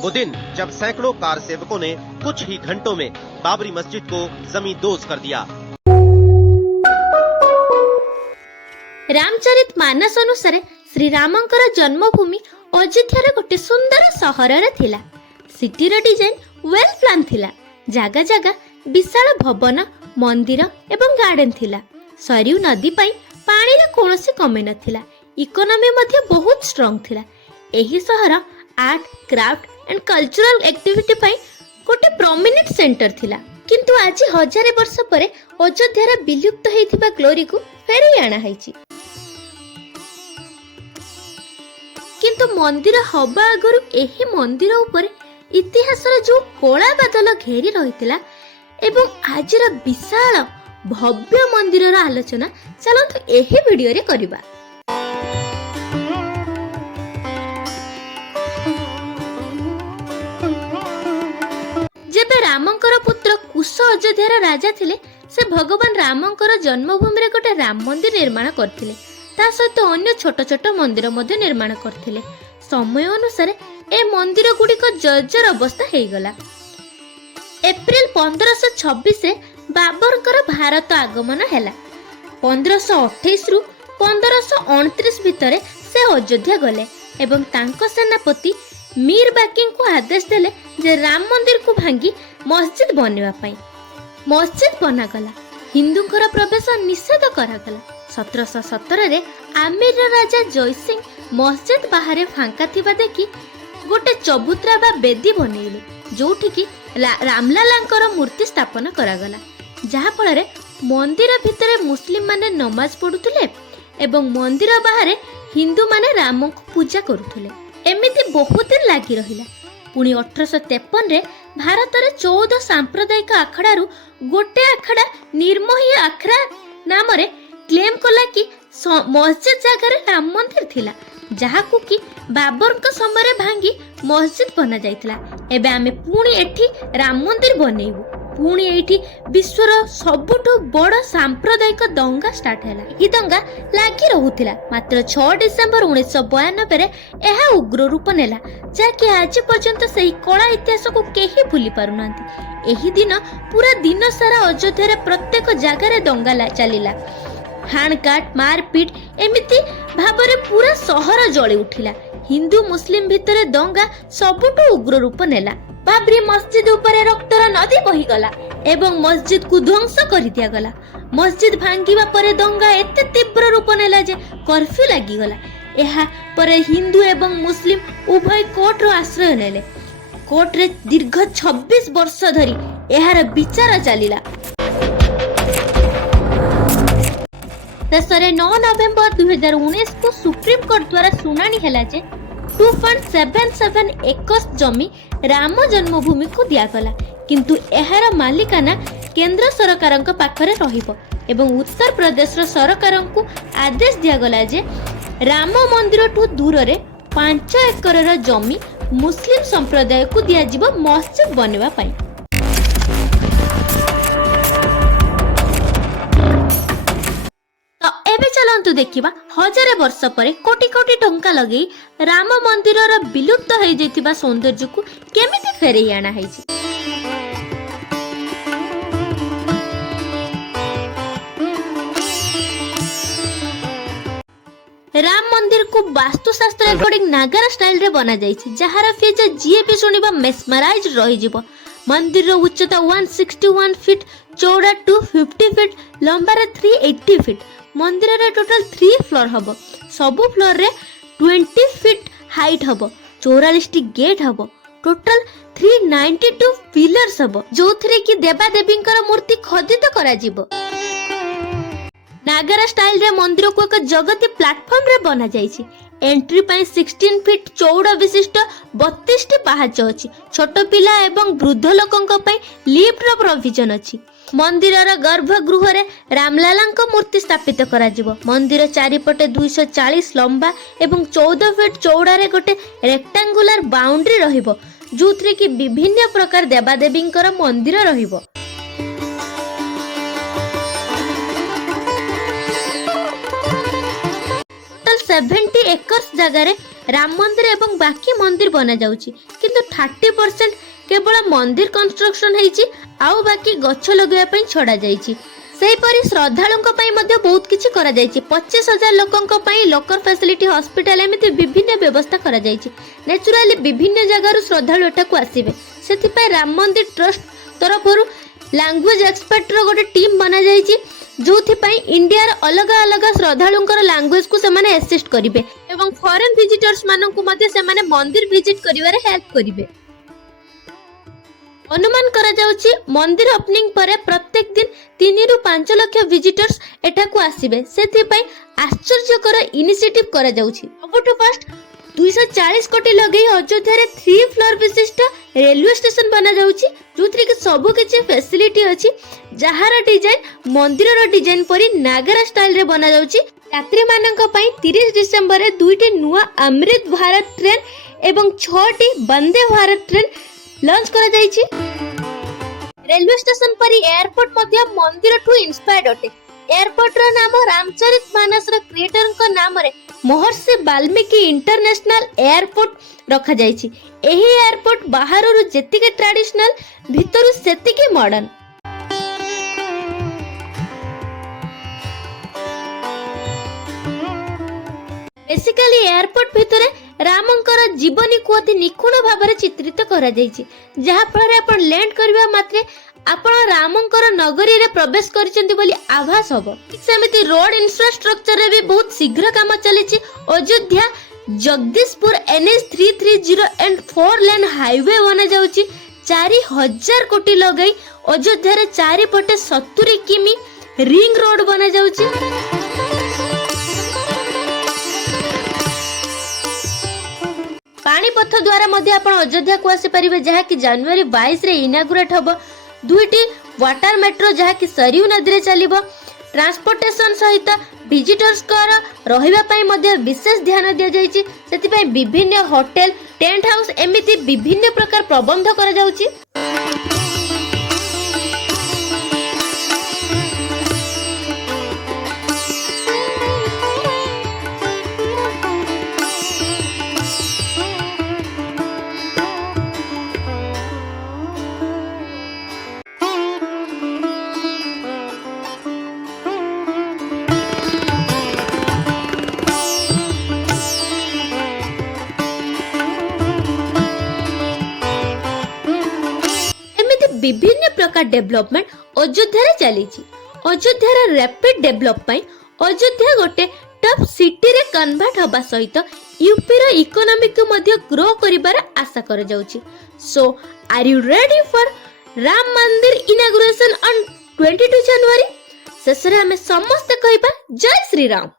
वो दिन जब सैकड़ों कार सेवकों ने कुछ ही घंटों में बाबरी मस्जिद को जमींदोज कर दिया। रामचरित मानस अनुसार श्री रामंकर जन्मभूमि अयोध्यार गोटे सुंदर सहर थिला। सिटीर डिजाइन वेल प्लान थिला। जागा जागा विशाल भवन, मंदिर एवं गार्डन थिला। सरयू नदी पाई पानी कोनोसी कमी नथिला। इकोनॉमी मध्ये बहुत स्ट्रांग थिला। एही सहर art, craft and cultural activity पाई गोटे प्रोमिनेंट सेंटर थिला। किंतु आज हजार वर्ष परे अयोध्यार विलुप्त हेइथिबा ग्लोरी को फेरै आना हैछि। किंतु मंदिर हवा आगरु एही मंदिर उपरे इतिहासर जो कोला बादल घेरी रहितिला एवं आजिर विशाल भव्य मंदिरर आलोचना चलंतु एही वीडियो रे करिबा। जेबे रामंकर पुत्र कुश अयोध्यार राजा थिले, से भगवान रामंकर जन्मभूमि रे गोटे राम मंदिर निर्माण करथिले। ता सहित अन्य छोट छोट मंदिर मध्ये निर्माण करथिले। समय अनुसार ए मंदिर गुड़िक जर्जर अवस्था हो गला। एप्रिल 1526 रे बाबरकर भारत आगमन हैला। 1528 रु 1529 भितरे से अयोध्या गले एवं तांको सेनापति मीर बाकी को आदेश देले जे राम मंदिर को भांगी मस्जिद बनवा पाई। मस्जिद बनागला। हिंदूंकर प्रवेश निषेध करागला। 1717 रे आमिर राजा जय सिंह मस्जिद बाहर फांका थिबा देखि गोटे चबुत्रा बा बेदी बनेइले, जोठी की रामलालांकर मूर्ति स्थापना करागला। जहा फल मंदिर भितरे मुस्लिम माने नमाज पढ़ुथिले एवं मंदिर बाहर हिंदू माने राम को पूजा करुथिले। एमिति बहुत दिन लागी रहिला। पुणी 1853 रे भारत रे 14 सांप्रदायिक आखड़ारू गोटे आखड़ा निर्मोही आखड़ा नाम रे क्लेम कला कि मस्जिद जगह राम मंदिर थिला, जहाकू कि बाबर का समय भांगी मस्जिद बना जाइतला। एबे आमे पुणी एठी राम मंदिर बनेइबु। पुणी एठी विश्वर सबुठु बड़ सांप्रदायिक दंगा स्टार्ट हैला। ई दंगा लागी रहुथिला। मात्र 6 डिसेंबर 1992 रे एहा उग्र रूप नेला, जाकि आज पर्यंत सही कला इतिहास को केही भूली पारुनांती। एही दिन पूरा दिन सारा अयोध्या रे प्रत्येक जगह रे दंगा चलिला। हाणकाट, मारपीट एमिति भाबरे पूरा सहर जଳି उठिला। हिंदू मुस्लिम भितरे दंगा सबुठु उग्र रूप नेला। बाबरी मस्जिद उपरे रक्तर नदी बही गला एवं मस्जिद को ध्वंस कर दिया गला। मस्जिद भांगिबा परे दंगा एते तीव्र रूप नेला जे कर्फ्यू लागी गला। एहा परे हिंदू एवं मुस्लिम उभय कोर्ट रो आश्रय नेले। कोर्ट रे दीर्घ 26 वर्ष धरी एहार विचार चलिला। देशरे 9 नवेम्बर 2019 को सुप्रीम कोर्ट द्वारा सुनानी हैला जे 2.77 एकड़ जमी राम जन्मभूमि को दियागला। किंतु एहार मालिकाना केंद्र सरकारक पाखरे रहिबो एवं उत्तर प्रदेश सरकार को आदेश दियागला जे राम मंदिर ठू दूर रे 5 एकड़ जमी मुस्लिम संप्रदाय को दियाजिबो मस्जिद बनवा पाई। चलंतु देखिबा हजार वर्ष परे कोटी कोटी टंका लगे राम मंदिर विलुप्त हो जाइतिबा सौंदर्य को केमिति फेरै आना हैछि। राम मंदिर को वास्तुशास्त्र अकॉर्डिंग नागर स्टाइल रे बना जाइछि, जहार फीचर जीए भी सुनिबा मेस्मराइज रहि जिवो। मंदिर रो उच्चता 161 फीट, चौड़ा 250 फीट, लंबा रे 380 फीट। मंदिर रे टोटल 3 फ्लोर हबो। सबु फ्लोर रे 20 फीट हाइट हबो। 44 गेट हबो। टोटल 392 पिलर्स हबो, जोथरे कि देवा देवींकर मूर्ति खोदित करा जिवो। नागरा स्टाइल रे मंदिर को एक जगती प्लेटफॉर्म रे बना जाइछि। एंट्री पाई 16 फीट चौड़ा विशिष्ट 32 टी पहाच अछि। छोट पिला एवं वृद्ध लोकंक पई लिफ्ट रो प्रोविजन अछि। मंदिरर गर्भगृह रे रामलालांक मूर्ति स्थापित करा जिवो। मंदिर चारिपटे 240 लंबा एवं 14 फीट चौड़ा रे गोटे रेक्टेंगुलर बाउंड्री रहिबो, जोथरे कि विभिन्न प्रकार देवादेवींकर मंदिर रहिबो। 70 एकर्स जगार राम मंदिर एवं बाकी मंदिर बना जाउची किंतु 30% केवल मंदिर कंस्ट्रक्शन हेइची आउ बाकी गछ लगैया पई छडा जाईची। सेहीपरि श्रद्धालुंक पई मध्ये बहुत किछि करा जाईची। 25,000 लोकंक पई लोकर फैसिलिटी हॉस्पिटल एमिति विभिन्न व्यवस्था करा जाईची। नेचुरली विभिन्न जगारु श्रद्धालु एठाकु आसीबे सेथि पई राम मंदिर ट्रस्ट तरफरु लैंग्वेज एक्सपर्ट रो गोटे टीम बना जाईची जोथि पई इंडिया रो अलग अलग श्रद्धालुंकर लैंग्वेज को से माने असिस्ट करिवे एवं फॉरेन विजिटर्स माननकु मध्ये से माने मंदिर विजिट करिवारे हेल्प करिवे। अनुमान करा जाउची मंदिर ओपनिंग परे प्रत्येक दिन 3 रु 5 लाख विजिटर्स एठाकु आसीबे सेथि पई आश्चर्यकर इनिशिएटिव करा जाउची। सबटु फर्स्ट 240 कोटी लगे अयोध्या रे 3 फ्लोर विशिष्ट रेलवे स्टेशन बना जाउची जोथि के सब किछि फैसिलिटी अछि जहार डिजाइन मंदिर रो डिजाइन परि नागरा स्टाइल रे बना जाउची। यात्री मानक पई 30 डिसेंबर रे 2टी नुआ अमृत भारत ट्रेन एवं 6टी वंदे भारत ट्रेन लॉन्च करा जाईची। रेलवे स्टेशन परि एयरपोर्ट मध्ये मंदिर ठु इंस्पायर्ड अटे। एयरपोर्ट रो नाम रामचरितमानस रो क्रिएटर को नाम रे महर्षि वाल्मीकि इंटरनेशनल एयरपोर्ट रखा जाईची। एही एयरपोर्ट बाहरु जेतिके ट्रेडिशनल भितरु सेतिके मॉडर्न। बेसिकली एयरपोर्ट भितरे रामंकर जीवनी को अति निखुण भाବରେ चित्रित करा जाईची जहा फଳରେ आपण लैंड करबा मात्रे आपण रामंकर नगरी रे प्रवेश करिसेंती बोली आभास होबो। सेमिति रोड इंफ्रास्ट्रक्चर रे भी बहुत शीघ्र काम चलीची। Ayodhya Jagdishpur NH 330 and 4 lane highway बना जाउची। 4000 कोटी लगाई अयोध्या रे चारि पटे 70 किमी रिंग रोड बना जाउची। पानीपथ द्वारा मध्ये आपण अयोध्या को आसी परिबे जहा कि जनवरी 22 रे इनागुरेट हबो। 2टी वाटर मेट्रो जहा कि सरयू नदी रे चलिबो। ट्रांसपोर्टेशन सहित विजिटर्स कर रहिबा पई मध्ये विशेष ध्यान दिया जाईची। सेति पई विभिन्न होटल टेंट हाउस एमिति विभिन्न प्रकार प्रबंध करा जाउची। विभिन्न प्रकार डेवलपमेंट अयोध्या रे चलीची। अयोध्या रे रैपिड डेवलपमेंट अयोध्या गोटे टॉप सिटी रे कन्वर्ट होबा सहित यूपी रो इकोनॉमी को मध्ये ग्रो करिबार आशा कर जाउची। So are you ready for Ram Mandir inauguration on 22 जनवरी? शेष रे हमें समस्त कहबा जय श्री राम।